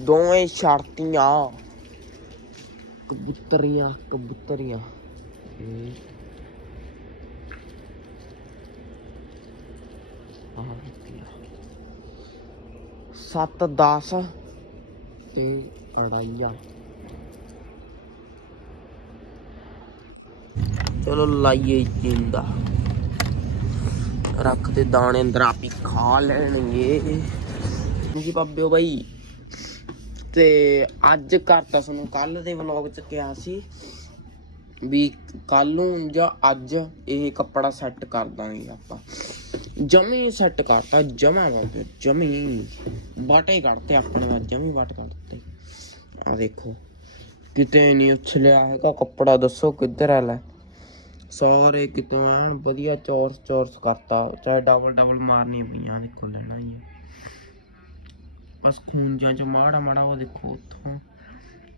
ਦੋਵੇਂ ਛੜਤੀਆਂ ਕਬੂਤਰੀਆਂ ਕਬੂਤਰੀਆਂ। ਇਹ ਆਹ ਕੀ 7 10 ਤੇ ਅੜਾਈਆਂ। ਚਲੋ ਲਾਈਏ ਜਿੰਦਾ। ਰੱਖ ਦੇ ਦਾਣੇ ਅੰਦਰ, ਆਪੀ ਖਾ ਲੈਣਗੇ। ਜੀ ਬਾਬਿਓ ਬਾਈ। ਤੇ ਅੱਜ ਕਰਤਾ ਤੁਹਾਨੂੰ ਕੱਲ ਦੇ ਵਲੌਗ ਚ ਕਿਹਾ ਸੀ ਵੀ ਕੱਲ ਨੂੰ ਜਾਂ ਅੱਜ ਇਹ ਕੱਪੜਾ ਸੈੱਟ ਕਰ ਦਾਂਗੇ ਆਪਾਂ। ਜਮੀ ਸੈੱਟ ਕਰਤਾ, ਜਮਾ ਬਾਬੇ ਜਮੀ। ਬਾਟੇ ਕੱਢਤੇ ਆਪਣੇ ਨਾਲ ਜਮੀ ਬਾਟ ਕੱਢਤੇ ਆ ਦੇਖੋ, ਕਿਤੇ ਨਹੀਂ ਉਛਲਿਆ ਹੈਗਾ ਕੱਪੜਾ, ਦੱਸੋ ਕਿੱਧਰ ਆ ਲੈ। ਸਾਰੇ ਕਿਤੇ ਐਨ ਵਧੀਆ ਚੌਰਸ ਚੌਰਸ ਕਰਤਾ, ਚਾਹੇ ਡਬਲ ਡਬਲ ਮਾਰਨੀਆਂ ਪਈਆਂ ਦੇਖੋ ਲੈਣਾ ਹੀ ਆ ਬਸ ਖੂਨ ਜਾਂ ਚ ਮਾੜਾ ਮਾੜਾ ਉਹ ਦੇਖੋ ਉੱਥੋਂ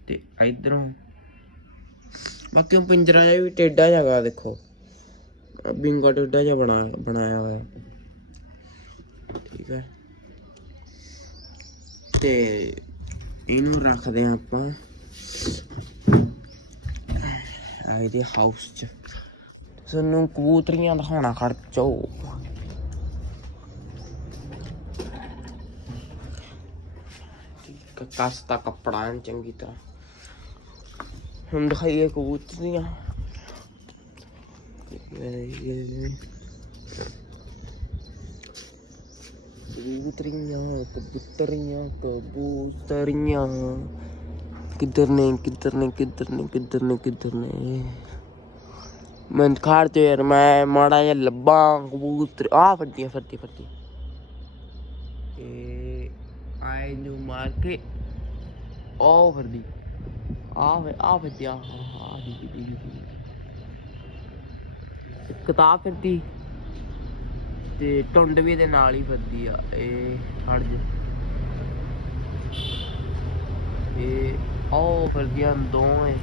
ਤੇ ਇਧਰੋਂ। ਬਾਕੀ ਉਹ ਪਿੰਜਰਾ ਜਿਹਾ ਵੀ ਟੇਡਾ ਜਗਾ ਦੇਖੋ। ਬਿੰਗਾ ਟੇਡਾ ਜਿਹਾ ਬਣਾ, ਬਣਾਇਆ ਹੋਇਆ। ਠੀਕ ਹੈ। ਤੇ ਇਹਨੂੰ ਰੱਖਦੇ ਹਾਂ ਆਪਾਂ। ਆ ਹਾਊਸ 'ਚ। ਤੁਹਾਨੂੰ ਕਬੂਤਰੀਆਂ ਦਿਖਾਉਣਾ ਖਰਚੋ। ਠੀਕ ਆ, ਕੱਸਤਾ ਕੱਪੜਾ ਐਨ ਚੰਗੀ ਤਰ੍ਹਾਂ। ਹੁਣ ਦਿਖਾਈਏ ਕਬੂਤਰੀਆਂ ਕਬੂਤਰੀਆਂ ਕਬੂਤਰੀਆਂ ਕਬੂਤਰੀਆਂ। ਕਿੱਧਰ ਨੇ ਕਿੱਧਰ ਨੇ ਕਿੱਧਰ ਨੇ ਕਿੱਧਰ ਨੇ ਕਿੱਧਰ ਨੇ। ਮੈਂ ਖਾੜ ਤੇ ਯਾਰ, ਮੈਂ ਮਾੜਾ ਜਿਹਾ ਲੱਭਾਂ ਕਬੂਤਰ। ਆ ਫੱਟੀ ਫੱਟੀ ਫੱਟੀ ਤੇ ਆਏ ਨੂੰ ਮਾਰ ਕੇ ਉਹ ਫਰਦੀ ਆ ਵੇ ਆ ਫੱਟੀ ਆ ਆ ਦੀ ਦੀ ਦੀ ਕਿਤਾਬ ਫਿਰਦੀ ਤੇ ਟੁੰਡ ਵੀ ਦੇ ਨਾਲ ਹੀ ਫਿਰਦੀ ਆ, ਇਹ ਹਟ ਜਾ ਇਹ ਉਹ ਫਿਰਦੀਆਂ ਦੋਵੇਂ।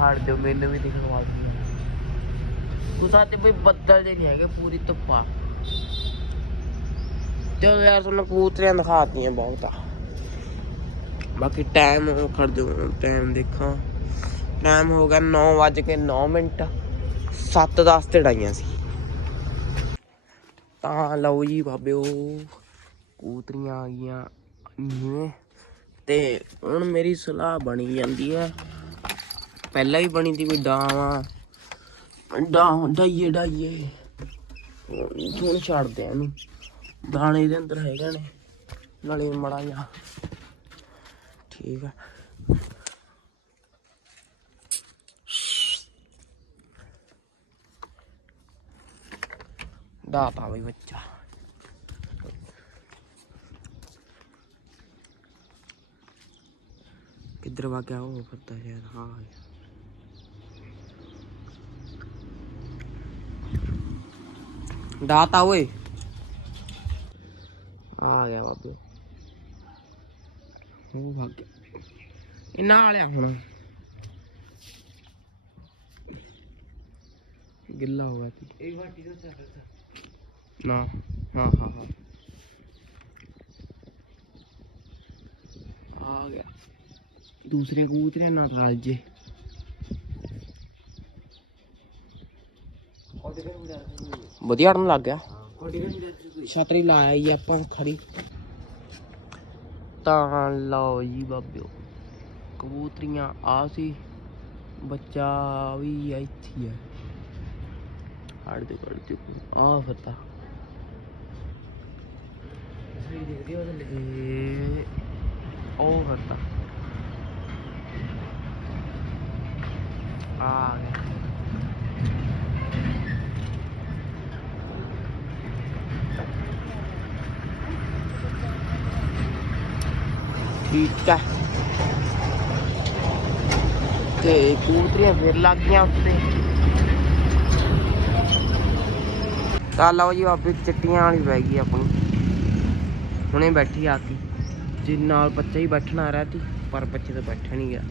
ਹਟ ਦਿਓ ਮੈਨੂੰ ਵੀ ਦਿਖਣ ਵਾਲੀ ਕੁਸਾ ਤੇ ਕੋਈ ਬੱਦਲ ਜੇ ਨਹੀਂ ਹੈਗੇ, ਪੂਰੀ ਧੁੱਪਾ ਚਲੋ ਯਾਰ ਤੁਹਾਨੂੰ ਕਬੂਤਰੀਆਂ ਦਿਖਾਤੀਆਂ ਬਹੁਤ। ਆ ਬਾਕੀ ਟਾਈਮ ਖੜ ਜਾਓ ਟਾਈਮ ਦੇਖਾਂ। ਟਾਈਮ ਹੋ ਗਿਆ 9 ਵੱਜ ਕੇ 9 ਮਿੰਟ। 7:10 ਤੇ ਡਾਈਆਂ ਸੀ। ਤਾਂ ਲਓ ਜੀ ਬਾਬਿਓ ਕਬੂਤਰੀਆਂ ਆ ਗਈਆਂ ਨੀਵੇਂ ਤੇ ਹੁਣ ਮੇਰੀ ਸਲਾਹ ਬਣੀ ਜਾਂਦੀ ਹੈ। ਪਹਿਲਾਂ ਵੀ ਬਣੀ ਤੀ ਵੀ ਡਾਵਾਂ। ਡਾਂ ਡਾਈਏ ਡਾਈਏ ਹੁਣ ਛੱਡਦੇ ਇਹਨੂੰ। ਦਾਣੇ ਇਹਦੇ ਅੰਦਰ ਹੈਗੇ ਨੇ, ਨਾਲੇ ਮੜਾ ਜਾ ਠੀਕ ਆ। ਦਾਤਾ ਬਈ ਬੱਚਾ। ਕਿੱਧਰ ਵਾ ਗਿਆ ਉਹ ਪਤਾ ਯਾਰ, ਹਾਂ। ਦਾਤਾ ਓਏ। ਆ ਗਿਆ ਬਾਬੇ। ਉਹ ਭਾਗ ਗਿਆ। ਇਹ ਨਾਲ ਆ ਹੁਣ। ਗਿੱਲਾ ਹੋ ਗਿਆ ਸੀ। ਇਹ ਵਾਟੀ ਦਾ ਚੱਲ ਨਾ ਹਾਂ ਹਾਂ ਹਾਂ। ਆ ਗਿਆ। ਦੂਸਰੇ ਕਬੂਤਰੇ ਨਾਲ ਰਲ ਜੇ ਵਧੀਆ ਅੜਨ ਲੱਗ ਗਿਆ। ਕੋਲ ਮੁੰਡਾ ਛਤਰੀ ਲਾਇਆ ਹੀ ਆਪਾਂ ਖੜੀ। ਤਾਂ ਲਓ ਜੀ ਬਾਬਿਓ, ਕਬੂਤਰੀਆਂ ਆ ਸੀ, ਬੱਚਾ ਵੀ ਇੱਥੇ ਹੀ ਹੜ ਦੇ ਕਰ ਦੇ ਆ ਫਤਾ ਉਹ ਫਤਾ ਆ ਗਿਆ। ਠੀਕ ਤੇ ਕੂਤਰੀਆਂ ਫਿਰ ਲੱਗ ਗਈਆਂ ਉੱਤੇ। ਤਾਂ ਲਓ ਜੀ, ਆਪੇ ਚਿੱਟੀਆਂ ਵਾਲੀ ਪੈ ਗਈ ਆਪਣੀ। ਹੁਣੇ ਬੈਠੀ ਆ ਕੇ। ਜੀ ਨਾਲ ਬੱਚਾ ਹੀ ਬੈਠਣਾ ਰਿਹਾ ਸੀ ਪਰ ਬੱਚੇ ਤਾਂ ਬੈਠਣ ਹੀ ਗਿਆ।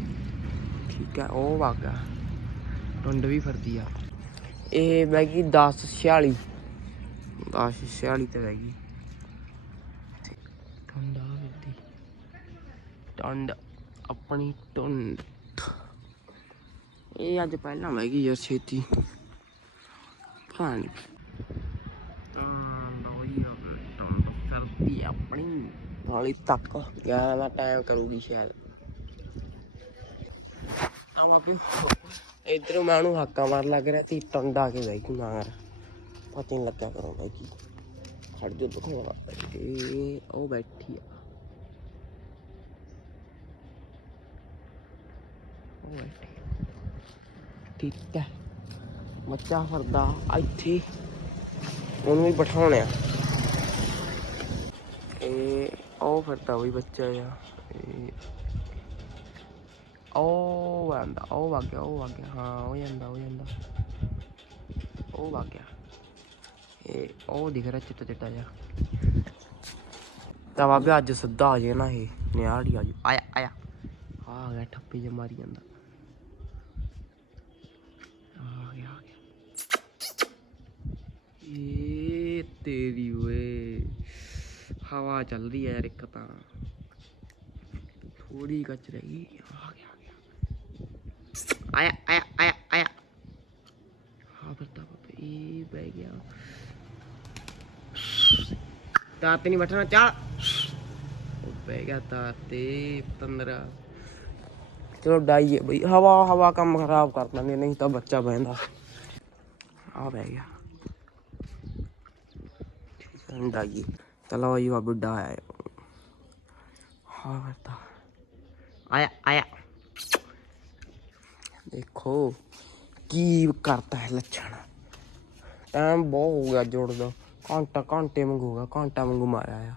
ਠੀਕ ਹੈ, ਉਹ ਵਾਗਾ ਟੁੰਡ ਵੀ ਫਰਦੀ ਆ। ਇਹ ਬੈ ਗਈ 10 46 10 46 ਤੇ ਬੈ ਗਈ। ਟੁੰਡ ਟੁੰਡ ਆਪਣੀ ਟੁੰਡ। ਇਹ ਅੱਜ ਪਹਿਲਾਂ ਮੈਂ ਗਈ ਯਾਰ ਛੇਤੀ। ਨੀ ਤਾਂ ਹੁਣ ਟੁੰਡ ਸਰਦੀ ਆਪਣੀ। ਵਾਲੀ ਤੱਕ 11 ਦਾ ਟਾਈਮ ਕਰੂਗੀ ਸ਼ਾਇਦ। ਆ ਬਾਬੇ ਇਧਰੋਂ ਮੈਂ ਉਹਨੂੰ ਹਾਕਾ ਮਾਰ ਲੱਗ ਰਿਹਾ ਸੀ ਟੁੰਡ ਆ ਕੇ ਬਹਿ ਗਈ ਮਾਰ। ਪਤਾ ਨਹੀਂ ਲੱਗਿਆ ਕਰੋ ਬਹਿ ਗਈ। ਖੜ ਜੋ ਦਿਖਾਉਣਾ। ਉਹ ਬੈਠੀ ਆ। ਉਹ ਠੀਕ ਹੈ। ਬੱਚਾ ਫਰਦਾ ਇੱਥੇ। ਉਹਨੂੰ ਵੀ ਬਿਠਾਉਣੇ ਇਹ ਉਹ ਫਿਰਦਾ ਵੀ ਬੱਚਾ ਆ ਇਹ ਉਹ ਆਂਦਾ, ਉਹ ਵਗ ਗਿਆ, ਉਹ ਵਗ ਗਿਆ। ਹਾਂ, ਉਹ ਜਾਂਦਾ ਉਹ ਜਾਂਦਾ। ਉਹ ਵਗ ਗਿਆ। ਇਹ ਉਹ ਦਿਖ ਰਿਹਾ ਚਿੱਟਾ ਚਿੱਟਾ ਜਿਹਾ। ਤਾਂ ਬਾਬੇ ਅੱਜ ਸਿੱਧਾ ਆ ਜੇ ਨਾ ਇਹ। ਨਿਆੜੀ ਆ ਜੀ। ਆਇਆ ਆਇਆ। ਆ ਗਿਆ, ਠੱਪੀ ਜੇ ਮਾਰੀ ਜਾਂਦਾ ਆ ਗਿਆ ਆ ਗਿਆ ਇਹ ਤੇਰੀ ਓਏ। ਹਵਾ ਚੱਲ ਰਹੀ ਹੈ ਯਾਰ ਇੱਕ ਤਾਂ। ਥੋੜੀ ਕੱਚ ਰਹਿ ਗਈ। ਆ ਗਿਆ ਆ ਗਿਆ। ਆਇਆ ਆਇਆ ਆਇਆ ਆਇਆ। ਹਾਂ ਫਿਰਦਾ ਬਾਬੇ, ਇਹ ਬਹਿ ਗਿਆ। ਤਾਤੇ ਨਹੀਂ ਬੈਠਣਾ, ਚੱਲ। ਉਹ ਬਹਿ ਗਿਆ ਤਾਤੇ ਪਤੰਦਰਾ ਚਲੋ ਡਾਈਏ ਬਈ। ਹਵਾ ਹਵਾ ਕੰਮ ਖਰਾਬ ਕਰ ਦਿੰਦੀ ਨਹੀਂ ਤਾਂ ਬੱਚਾ ਬਹਿੰਦਾ। ਆ ਬਹਿ ਗਿਆ। ਠੀਕ ਹੈ ਡਾਈਏ ਚਲੋ ਜੀ ਬਾਬੂ ਡਾ ਆਇਆ ਆਇਆ ਦੇਖੋ ਕੀ ਕਰਤਾ ਹੈ ਲੱਛਣ ਟਾਈਮ ਬਹੁਤ ਹੋ ਗਿਆ ਜੋੜਦਾ ਘੰਟਾ ਘੰਟੇ ਮੰਗੂਗਾ ਘੰਟਾ ਮੰਗੂ ਮਾਰਿਆ ਆ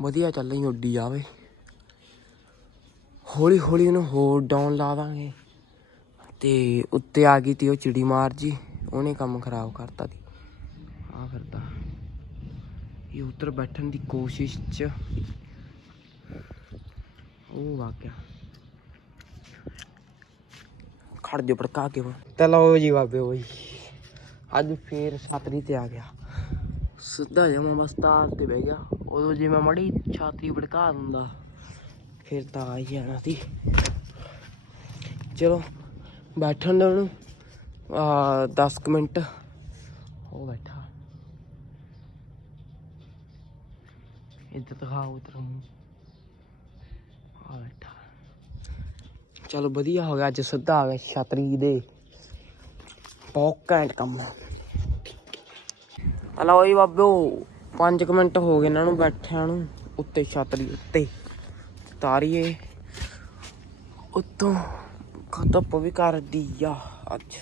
ਵਧੀਆ ਚੱਲ ਰਹੀ ਉੱਡੀ ਜਾਵੇ ਹੌਲੀ ਹੌਲੀ ਉਹਨੂੰ ਹੋਰ ਡਾਊਨ ਲਾ ਦਾਂਗੇ ਤੇ ਉੱਤੇ ਆ ਗਈ ਤੀ ਉਹ ਚਿੜੀ ਮਾਰ ਜੀ ਉਹਨੇ ਕੰਮ ਖਰਾਬ ਕਰਤਾ ਤੀ ਆ ਫਿਰਦਾ ਇਹ ਉੱਤਰ ਬੈਠਣ ਦੀ ਕੋਸ਼ਿਸ਼ ਚ। ਉਹ ਵਾਕਿਆ ਖੜ ਜੋ ਭੜਕਾ ਕੇ ਤੇ ਲਓ ਜੀ ਬਾਬੇ ਓਏ। ਅੱਜ ਫੇਰ ਛਾਤਰੀ ਤੇ ਆ ਗਿਆ। ਸਿੱਧਾ ਜਮਾ ਬਸ ਤਾਰ ਤੇ ਬਹਿ ਗਿਆ। ਉਦੋਂ ਜੇ ਮੈਂ ਮੜੀ ਛਾਤਰੀ ਭੜਕਾ ਦਿੰਦਾ ਫਿਰ ਤਾਂ ਆ ਹੀ ਜਾਣਾ ਸੀ। ਚਲੋ ਬੈਠਣ ਦੇ ਉਹਨੂੰ। ਆ 10 ਕੁ ਮਿੰਟ। ਉਹ ਬੈਠਾ। ਇੱਧਰ ਦਿਖਾਓ ਉਧਰ ਆ ਬੈਠਾ ਚਲੋ ਵਧੀਆ ਹੋ ਗਿਆ, ਅੱਜ ਸਿੱਧਾ ਆ ਗਿਆ ਛਤਰੀ ਦੇ। ਬਹੁਤ ਘੈਂਟ ਕੰਮ ਹੈ ਹਲੋ ਜੀ ਬਾਬਿਓ 5 ਮਿੰਟ ਹੋ ਗਏ ਇਹਨਾਂ ਨੂੰ ਬੈਠਿਆਂ ਨੂੰ, ਉੱਤੇ ਛਤਰੀ ਉੱਤੇ। ਤਾਰੀਏ ਉੱਤੋਂ ਖਤਪ ਵੀ ਕਰਦੀ ਆ ਅੱਜ।